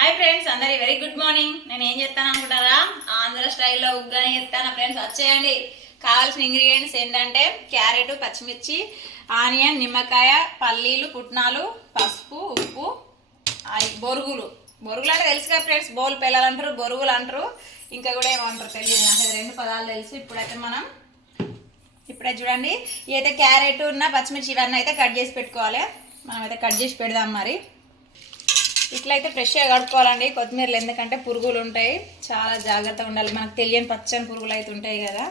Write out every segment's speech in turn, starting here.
Hi friends అందరి very good morning నేను ఏం చెప్తాను అనుకుంటారా? ఆంధ్ర స్టైల్లో ఉగ్గానే చెప్తాను ఫ్రెండ్స్ వచ్చేయండి. కావాల్సిన ఇంగ్రీడియంట్స్ ఏంటంటే క్యారెట్ పచ్చిమిర్చి ఆనియన్ నిమ్మకాయ పల్లీలు పుట్నాలు పసుపు ఉప్పు బొరుగులు. బొరుగులు అంటే తెలుసు కదా ఫ్రెండ్స్ బోల్ పిల్లలు అంటారు బొరుగులు అంటారు. ఇంకా కూడా ఏమంటారు తెలియదు నాకు. రెండు పదాలు తెలుసు. ఇప్పుడైతే మనం ఇప్పుడే చూడండి. ఇదైతే క్యారెట్ ఉన్న పచ్చిమిర్చి ఇవన్నీ అయితే కట్ చేసి పెట్టుకోవాలి. మనం అయితే కట్ చేసి పెడదాం మరి. ఇట్లా అయితే ఫ్రెష్గా కడుక్కోవాలండి. కొత్తిమీరలు ఎందుకంటే పురుగులు ఉంటాయి. చాలా జాగ్రత్తగా ఉండాలి. మనకు తెలియని పచ్చని పురుగులు అయితే ఉంటాయి కదా.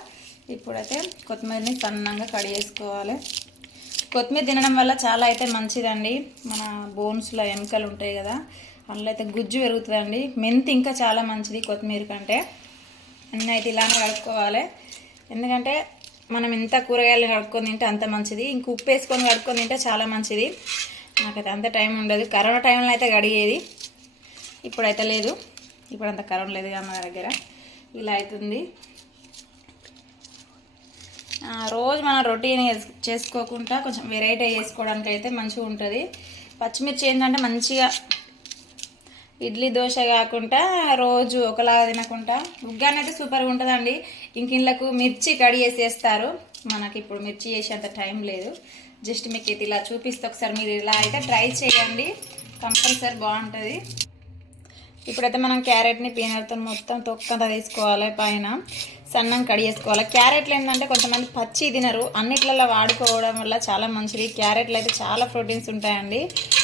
ఇప్పుడైతే కొత్తిమీరని సన్నంగా కడి చేసుకోవాలి. కొత్తిమీర తినడం వల్ల చాలా అయితే మంచిదండి. మన బోన్స్లో ఎముకలు ఉంటాయి కదా. అందులో అయితే గుజ్జు పెరుగుతుందండి. మెంతి ఇంకా చాలా మంచిది కొత్తిమీర కంటే. అన్నీ అయితే ఇలానే కడుక్కోవాలి. ఎందుకంటే మనం ఎంత కూరగాయలు కడుక్కొని తింటే అంత మంచిది. ఇంక ఉప్పు వేసుకొని కడుక్కొని తింటే చాలా మంచిది. నాకైతే అంత టైం ఉండదు. కరోనా టైంలో అయితే గడిగేది. ఇప్పుడైతే లేదు. ఇప్పుడు అంత కరోనా లేదు కదా మా దగ్గర. ఇలా అవుతుంది రోజు మనం రొటీన్ చేసుకోకుండా కొంచెం వెరైటీ చేసుకోవడానికి అయితే మంచిగా ఉంటుంది. పచ్చిమిర్చి ఏంటంటే మంచిగా ఇడ్లీ దోశ కాకుండా రోజు ఒకలాగా తినకుండా ఉగ్గాని అయితే సూపర్గా ఉంటుందండి. ఇంకిళ్ళకు మిర్చి కడి మనకి ఇప్పుడు మిర్చి చేసేంత టైం లేదు. జస్ట్ మీకు ఇది ఇలా చూపిస్తే ఒకసారి మీరు ఇలా అయితే ట్రై చేయండి. కంపల్సరీ బాగుంటుంది. ఇప్పుడైతే మనం క్యారెట్ని పీనర్తో మొత్తం తొక్కంతా తీసుకోవాలి పైన. సన్నం కడి చేసుకోవాలి. క్యారెట్లు ఏంటంటే కొంతమంది పచ్చి తినరు. అన్నిట్లలో వాడుకోవడం వల్ల చాలా మంచిది. క్యారెట్లు అయితే చాలా ప్రోటీన్స్ ఉంటాయండి.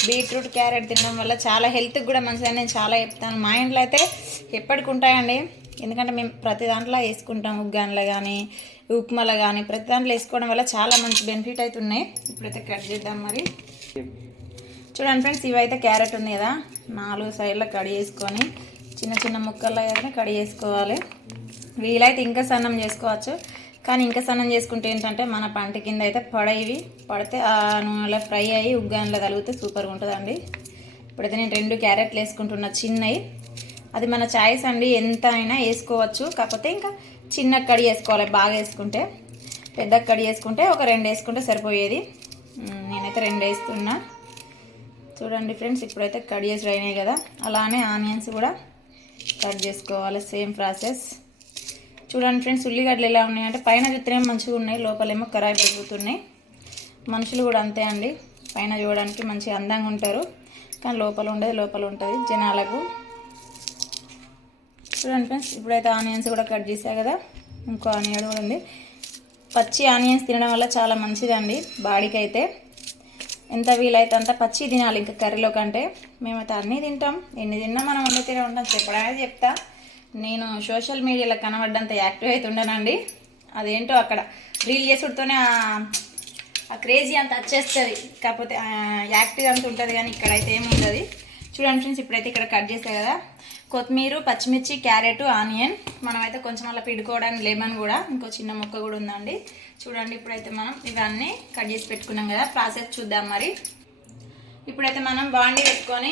బీట్రూట్ క్యారెట్ తినడం వల్ల చాలా హెల్త్కి కూడా మంచిదని నేను చాలా చెప్తాను. మా ఇంట్లో అయితే ఎప్పటికి ఉంటాయండి. ఎందుకంటే మేము ప్రతి దాంట్లో వేసుకుంటాం ఉగ్గాన్లో కానీ ఉప్మాలో కానీ ప్రతి దాంట్లో వేసుకోవడం వల్ల చాలా మంచి బెనిఫిట్ అయితే ఉన్నాయి. ఇప్పుడైతే కట్ చేద్దాం మరి. చూడండి ఫ్రెండ్స్ ఇవైతే క్యారెట్ ఉంది కదా. నాలుగు సైడ్లో కడి చేసుకొని చిన్న చిన్న ముక్కల్లో అయితే కడి చేసుకోవాలి. వీలైతే ఇంకా సన్నం చేసుకోవచ్చు. కానీ ఇంకా సన్నం చేసుకుంటే ఏంటంటే మన పంట కింద అయితే పడేవి. పడితే ఆ నూనెలో ఫ్రై అయ్యి ఉగ్గాన్లో తగిలితే సూపర్గా ఉంటుందండి. ఇప్పుడైతే నేను రెండు క్యారెట్లు వేసుకుంటున్నా చిన్నవి. అది మన చాయిస్ అండి ఎంత అయినా వేసుకోవచ్చు. కాకపోతే ఇంకా చిన్న కడి వేసుకోవాలి బాగా వేసుకుంటే. పెద్ద కడి వేసుకుంటే ఒక రెండు వేసుకుంటే సరిపోయేది. నేనైతే రెండు వేస్తున్నా. చూడండి ఫ్రెండ్స్ ఇప్పుడైతే కట్ చేసి అయినాయి కదా. అలానే ఆనియన్స్ కూడా కట్ చేసుకోవాలి సేమ్ ప్రాసెస్. చూడండి ఫ్రెండ్స్ ఉల్లిగడ్డలు ఎలా ఉన్నాయంటే పైన చూస్తేనే మంచిగా ఉన్నాయి లోపలేమో కరాయి పెరుగుతున్నాయి. మనుషులు కూడా అంతే అండి. పైన చూడడానికి మంచిగా అందంగా ఉంటారు. కానీ లోపల ఉండేది లోపల ఉంటుంది జనాలకు. చూడండి ఫ్రెండ్స్. ఇప్పుడైతే ఆనియన్స్ కూడా కట్ చేసా కదా. ఇంకో ఆనియన్ కూడా ఉంది. పచ్చి ఆనియన్స్ తినడం వల్ల చాలా మంచిదండి బాడీకి అయితే ఎంత వీలైతే అంత పచ్చి తినాలి ఇంకా కర్రీలో కంటే. మేమైతే అన్నీ తింటాం. ఎన్ని తిన్నా మనం వండి తినే ఉంటాం. చెప్పడానికి చెప్తా. నేను సోషల్ మీడియాలో కనబడ్డంత యాక్టివ్ అయితే ఉండనండి. అదేంటో అక్కడ రీల్ చేసుడుతోనే ఆ- క్రేజీ అంత వచ్చేస్తుంది. కాకపోతే యాక్టివ్ అంత ఉంటుంది కానీ ఇక్కడైతే ఏమి ఉండదు చూడండి ఫ్రెండ్స్ ఇప్పుడైతే ఇక్కడ కట్ చేస్తాయి కదా. కొత్తిమీర పచ్చిమిర్చి క్యారెట్ ఆనియన్. మనమైతే కొంచెం అలా పిడుకోవడానికి లెమన్ కూడా ఇంకో చిన్న ముక్క కూడా ఉందండి. చూడండి ఇప్పుడైతే మనం ఇవన్నీ కట్ చేసి పెట్టుకున్నాం కదా ప్రాసెస్ చూద్దాం మరి. ఇప్పుడైతే మనం బాండి పెట్టుకొని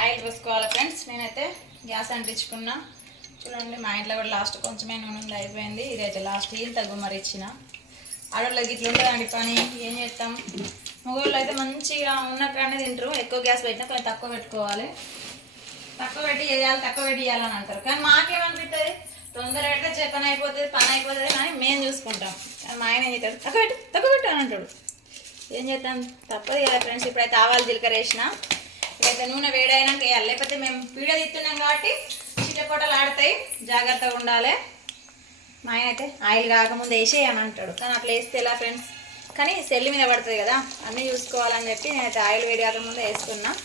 ఆయిల్ పోసుకోవాలి ఫ్రెండ్స్. నేనైతే గ్యాస్ అంటించుకున్నా. చూడండి మా ఇంట్లో కూడా లాస్ట్ కొంచెమే నూనె అయిపోయింది. ఇదైతే లాస్ట్ ఏం తగ్గు మరి ఇచ్చిన. ఆడవాళ్ళకి ఇట్లా ఉంటుందండి పని. ఏం చేస్తాం? మగవాళ్ళు అయితే మంచిగా ఉన్న కాడనే తింటారు. ఎక్కువ గ్యాస్ పెట్టినా కొంచెం తక్కువ పెట్టుకోవాలి. తక్కువ పెట్టి చేయాలి తక్కువ పెట్టి చేయాలని అంటారు. కానీ మాకేమనిపిస్తుంది తొందర పెడితే చే- అయిపోతుంది పని అయిపోతుంది కానీ మేము చూసుకుంటాం. కానీ మా ఆయన ఏం చేస్తాడు? తక్కువ పెట్టు తక్కువ పెట్టు అని అంటాడు. ఏం చేద్దాం తప్పదు కదా ఫ్రెండ్స్ ఇప్పుడైతే ఆవాలు జీలకర్ర వేసిన. ఇప్పుడైతే నూనె వేడైనాక వేయాలి లేకపోతే మేము పీడ తీస్తున్నాం కాబట్టి చిట్టపొట్టలు ఆడతాయి జాగ్రత్తగా ఉండాలి. మా ఆయన అయితే ఆయిల్ కాకముందు వేసేయని అంటాడు. కానీ అట్లా వేస్తే ఎలా ఫ్రెండ్స్? కానీ సెల్లి మీద పడుతుంది కదా అన్నీ చూసుకోవాలని చెప్పి నేనైతే ఆయిల్ వేడి కాకముందు వేస్తున్నా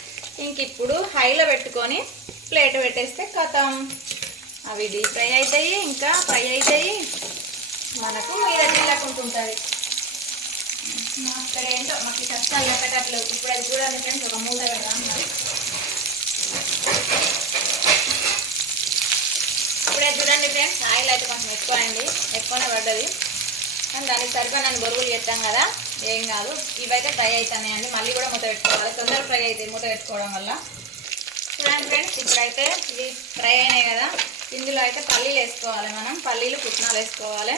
ఇంక ఇప్పుడు హైలో పెట్టుకొని ప్లేట్ పెట్టేస్తే కథం. అవి డీప్ ఫ్రై అవుతాయి ఇంకా ఫ్రై అవుతాయి మనకు మీద జిల్లకుంటుంటుంది అక్కడ ఏంటో మాకు కష్టాలు పెట్టట్లేదు ఇప్పుడు అది చూడాలి ఫ్రెండ్స్ ఒక మూల పెడదాం. ఇప్పుడే చూడండి ఫ్రెండ్స్ ఆయిల్ అయితే కొంచెం ఎక్కువ అయింది ఎక్కువనే పడ్డది. కానీ దానికి సరిగ్గా నన్ను బొరుగులు చేస్తాం కదా ఏం కాదు. ఇవైతే ఫ్రై అవుతాయండి మళ్ళీ కూడా మూత పెట్టుకోవాలి. తొందరగా ఫ్రై అవుతాయి మూత పెట్టుకోవడం వల్ల. చూడండి ఫ్రెండ్స్ ఇప్పుడైతే ఇవి ఫ్రై అయినాయి కదా. ఇందులో అయితే పల్లీలు వేసుకోవాలి మనం. పల్లీలు పుట్నాలు వేసుకోవాలి.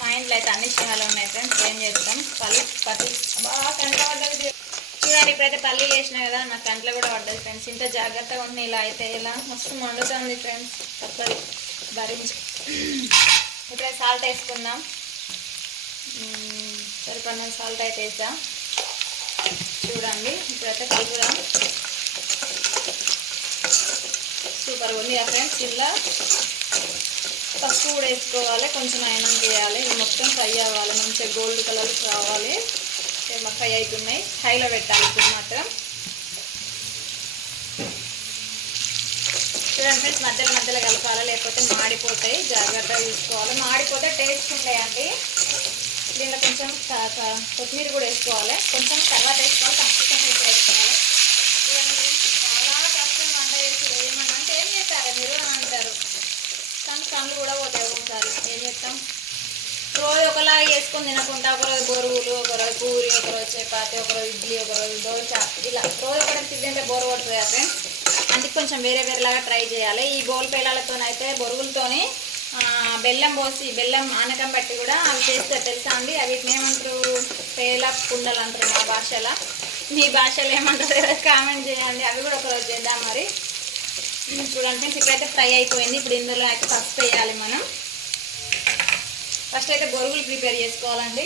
మా ఇంట్లో అయితే అన్ని చిన్నాలు ఉన్నాయి ఫ్రెండ్స్. ఏం చేస్తాం? పల్లి పత్తి బాగా కంటపడ్డది చూడండి ఇప్పుడైతే పల్లీలు వేసిన కదా నా కంట్లో కూడా పడ్డది ఫ్రెండ్స్. ఇంత జాగ్రత్తగా ఉంది ఇలా అయితే. ఇలా మస్తు మండుతుంది ఫ్రెండ్స్. తప్పది. భరించి ఇప్పుడైతే సాల్ట్ వేసుకుందాం. మ్మ్, సరిపడిన సాల్ట్ అయితే వేసాం. చూడండి ఇప్పుడైతే కలుపుదాం. సూపర్గా ఉంది ఆ ఫ్రెండ్స్ ఇలా పసుపు కూడా వేసుకోవాలి కొంచెం అయనం వేయాలి ఇది మొత్తం ఫ్రై అవ్వాలి మంచిగా గోల్డ్ కలర్ రావాలి. ఫ్రై అవుతున్నాయి హైలో పెట్టాలి ఇప్పుడు మాత్రం. చూడండి ఫ్రెండ్స్ మధ్యలో మధ్యలో కలపాలి లేకపోతే మాడిపోతాయి. జాగ్రత్తగా చూసుకోవాలి. మాడిపోతే టేస్ట్ ఉంటాయండి దీంట్లో కొంచెం కొత్తిమీర కూడా వేసుకోవాలి. కొంచెం తర్వాత వేసుకోవాలి. కొంచెం ఇప్పుడు వేసుకోవాలి. ఇవన్నీ చాలా కష్టం వంట చేసి ఏమన్నా అంటే ఏం చేస్తారు? మీరు అని అంటారు. కానీ కళ్ళు కూడా పోతాయి ఒకసారి ఏం చేస్తాం? రోజు ఒకలాగా చేసుకొని తినకుండా ఒకరోజు బొరుగులు ఒకరోజు పూరి ఒకరోజు చపాతి ఒకరోజు ఇడ్లీ ఒకరోజు దోశ. ఇలా రోజు ఒకటి తింటే బోరు కొడుతుంది ఫ్రెండ్స్ అందుకు కొంచెం వేరే వేరేలాగా ట్రై చేయాలి. ఈ బోల్ పేలాలతోనైతే బొరుగులతోని బెల్లం పోసి బెల్లం ఆనకం బట్టి కూడా అవి చేస్తే తెలుసా అండి? అవి ఏమంటారు పేల కుండలు అంటారు మా భాషలో. మీ భాషలో ఏమంటారు కామెంట్ చేయండి. అవి కూడా ఒకరోజు చేద్దాం మరి. చూడండి ఇక్కడైతే ఫ్రై అయిపోయింది. ఇప్పుడు ఇందులో అయితే ఫస్ట్ వేయాలి మనం. ఫస్ట్ అయితే బొరుగులు ప్రిపేర్ చేసుకోవాలండి.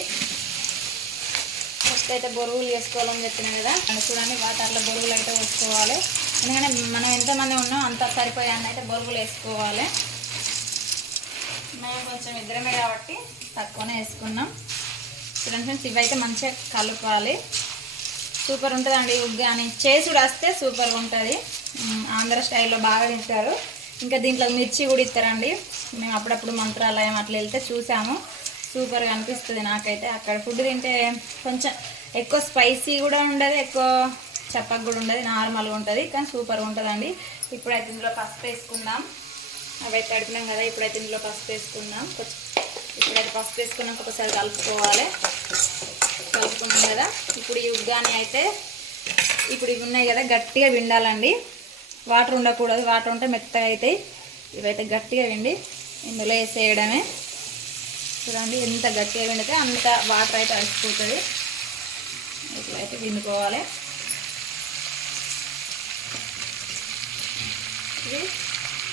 ఫస్ట్ అయితే బొరుగులు చేసుకోవాలని చెప్పిన కదా. అండ్ చూడండి వాటర్లో బొరుగులు అయితే వేసుకోవాలి ఎందుకంటే మనం ఎంతమంది ఉన్నాం అంత సరిపోయాన్ని అయితే బొరుగులు వేసుకోవాలి. మేము కొంచెం ఇద్దరమే కాబట్టి తక్కువనే వేసుకున్నాం. చూడండి ఫ్రెండ్స్ ఇవైతే మంచిగా కలుపాలి సూపర్ ఉంటుందండి కానీ చేసుడు వస్తే సూపర్ ఉంటుంది. ఆంధ్ర స్టైల్లో బాగా తింటారు. ఇంకా దీంట్లో మిర్చి కూడా ఇస్తారండి. మేము అప్పుడప్పుడు మంత్రాలయం అట్లా వెళ్తే చూసాము. సూపర్గా అనిపిస్తుంది నాకైతే. అక్కడ ఫుడ్ తింటే కొంచెం ఎక్కువ స్పైసీ కూడా ఉండదు ఎక్కువ చప్పగా కూడా ఉండదు నార్మల్గా ఉంటుంది. కానీ సూపర్గా ఉంటుందండి. ఇప్పుడైతే ఇందులో పసుపు వేసుకుందాం. అవైతే తడిపినాం కదా ఇప్పుడైతే ఇందులో పసుపు వేసుకుందాం. కొంచెం ఇప్పుడైతే పసుపు వేసుకున్నాక ఒకసారి కలుపుకోవాలి. కలుపుకున్నాం కదా ఇప్పుడు ఈ ఉగ్గాని అయితే ఇప్పుడు ఇవి ఉన్నాయి కదా గట్టిగా విండాలండి. వాటర్ ఉండకూడదు వాటర్ ఉంటే మెత్తగా అవుతాయి ఇవైతే గట్టిగా విండి ఇందులో వేసేయడమే. చూడండి ఎంత గట్టిగా విండితే అంత వాటర్ అయితే అడిచిపోతుంది ఇట్లా అయితే విండుకోవాలి. ఇది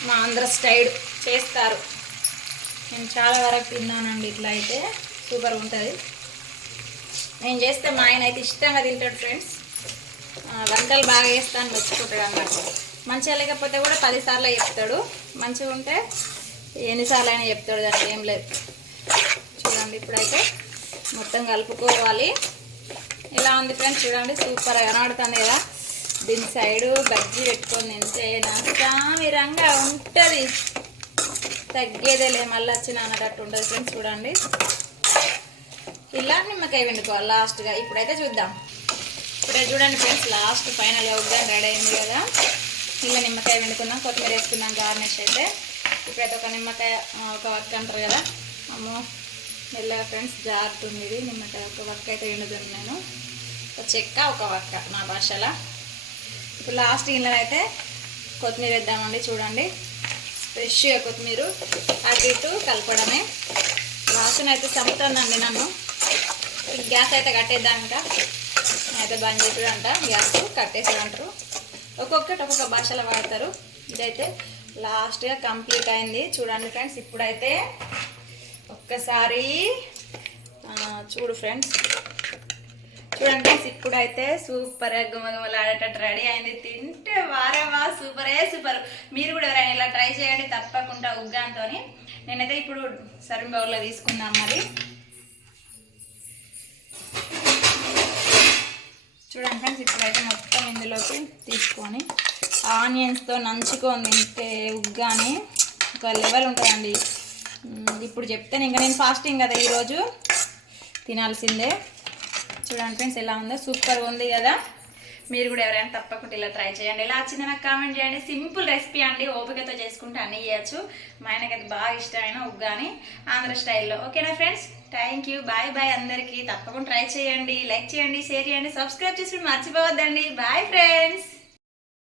మా ఆంధ్ర స్టైల్ చేస్తారు. నేను చాలా వరకు తిన్నానండి ఇట్లా అయితే. సూపర్ ఉంటుంది. నేను చేస్తే మా ఆయన అయితే ఇష్టంగా తింటాడు ఫ్రెండ్స్. వంటలు బాగా చేస్తాను మెచ్చుకుంటాడు అన్నమాట. మంచిగా లేకపోతే కూడా పదిసార్లు చెప్తాడు. మంచిగా ఉంటే ఎన్నిసార్లు అయినా చెప్తాడు దానికి ఏం లేదు. చూడండి ఇప్పుడైతే మొత్తం కలుపుకోవాలి. ఇలా ఉంది ఫ్రెండ్స్ చూడండి సూపర్ కనబడుతుంది కదా. దీని సైడు బజ్జీ పెట్టుకొని తింటే నామిరంగా ఉంటుంది. తగ్గేదేలే మళ్ళీ వచ్చిన అన్నట్టు ఉండదు ఫ్రెండ్స్ చూడండి. ఇలా నిమ్మకాయ వండుకోవాలి లాస్ట్గా. ఇప్పుడైతే చూద్దాం. ఇప్పుడే చూడండి ఫ్రెండ్స్ లాస్ట్ ఫైనల్ అవుతుంది రెడీ అయింది కదా. ఇలా నిమ్మకాయ వండుకుందాం కొత్తిమీర వేసుకుందాం గార్నిష్ అయితే. ఇప్పుడైతే ఒక నిమ్మకాయ ఒక వక్క అంటారు కదా. అమ్మో మెల్లగా ఫ్రెండ్స్ జారుతుంది ఇది. నిమ్మకాయ ఒక వక్క అయితే వండుతుంది నేను ఒక చెక్క ఒక వక్క నా భాషలో. ఇప్పుడు లాస్ట్ గిన్నెలో అయితే కొత్తిమీర వేద్దామండి చూడండి. ఫ్రెష్గా కొత్తిమీర. అటు ఇటు కలపడమే. వాసన అయితే చంపుతుందండి నన్ను. గ్యాస్ అయితే కట్టేద్దాం నేనైతే బంద్ చేసుడు అంట గ్యాస్ కట్టేసాడు అంటారు ఒక్కొక్కటి ఒక్కొక్క భాషలో వాడతారు. ఇదైతే లాస్ట్గా కంప్లీట్ అయింది. చూడండి ఫ్రెండ్స్ ఇప్పుడైతే ఒక్కసారి చూడు ఫ్రెండ్స్ చూడండి ఇప్పుడు అయితే సూపర్ గుమగుమలాడేటట్టు రెడీ అయింది. తింటే వారేవా సూపరే సూపర్. మీరు కూడా ఎవరైనా ఇలా ట్రై చేయండి తప్పకుండా ఉగ్గాంతో నేనైతే ఇప్పుడు సర్వింగ్ బౌల్లో తీసుకుందాం మరి. చూడండి ఫ్రెండ్స్ ఇప్పుడైతే మొత్తం ఇందులోకి తీసుకొని ఆనియన్స్తో నంచుకొని తింటే ఉగ్గాని ఒక లెవెల్ ఉంటుందండి ఇప్పుడు చెప్తాను ఇంకా నేను ఫాస్టింగ్ కదా ఈరోజు. తినాల్సిందే. చూడండి ఫ్రెండ్స్ ఎలా ఉందో సూపర్గా ఉంది కదా. మీరు కూడా ఎవరైనా తప్పకుండా ఇలా ట్రై చేయండి. ఇలా వచ్చింది నాకు కామెంట్ చేయండి. సింపుల్ రెసిపీ అండి. ఓపికతో చేసుకుంటే అన్నీ చేయొచ్చు మా ఆయనకి అది బాగా ఇష్టమైన ఉగ్గాని ఆంధ్ర స్టైల్లో. ఓకేనా friends? Thank you bye bye అందరికీ. తప్పకుండా ట్రై చేయండి. లైక్ చేయండి షేర్ చేయండి. సబ్స్క్రైబ్ చేసి మర్చిపోవద్దండి. Bye friends